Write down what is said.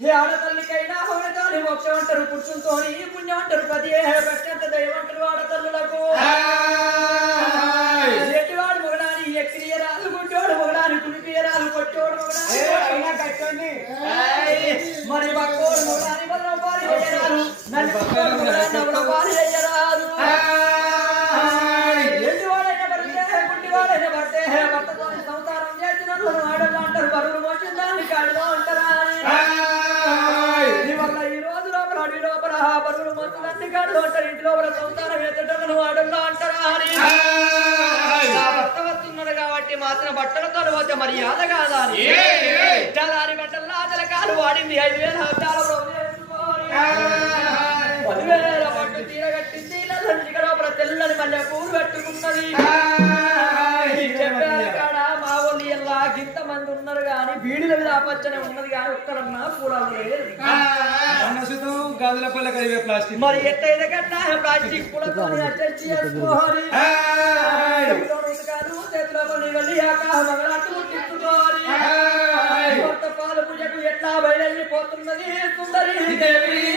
ఏ ఆడతల్లికైనా హోనతోని మోక్షం అంటారు పుట్టుతోని పుణ్యం అంటారు పది పెట్టంత దైవం అంటారు ఆడతల్లులకు ఎట్టివాడు మొగడాని ఎక్కిరియరాలు గుడ్డోడు మొగడాని కుడిపియరాలు కొట్టోడు మొగడాని మరి బక్కోడు మొగడాని వల్ల పాలు వేయరాలు నన్ను మొగడాన్ని పాలు వేయరాదు ఎట్టివాడైనా పడితే గుడ్డివాడైనా పడితే భర్తతో సంసారం చేసిన ఆడలు అంటారు బరువులు మోసిన దాన్ని కాడిలో అంటారా బరువులు మొత్తం అన్ని కాళ్ళు అంటారు ఇంటి లోపల సంసారం ఎత్తటను ఆడల్లో అంటారా అని భర్త వస్తున్నాడు కాబట్టి మాత్రం బట్టలతో పోతే మర్యాద కాదా అని దాని బట్టల్లో జలకాలు వాడింది 5,000 10,000 పట్టు తీర కట్టింది లోపల తెల్లని మళ్ళీ పూలు పెట్టుకున్నది చెప్పారు కాడ మా వాళ్ళు ఇలా ఇంత మంది ఉన్నారు కానీ బీడిల మీద ఆపచ్చనే ఉన్నది కానీ ఒక్కరన్నా పూలాలు లేదు మరి ఎట్టయితే కన్నా ప్లాస్టిక్ పూలతో అడ్జస్ట్ చేసుకోవాలి చేతిలో వెళ్ళి మగరాత్రులు తిప్పుకోవాలి పాలు పూజకు ఎట్లా బయలుపోతున్నది సుందరి దేవి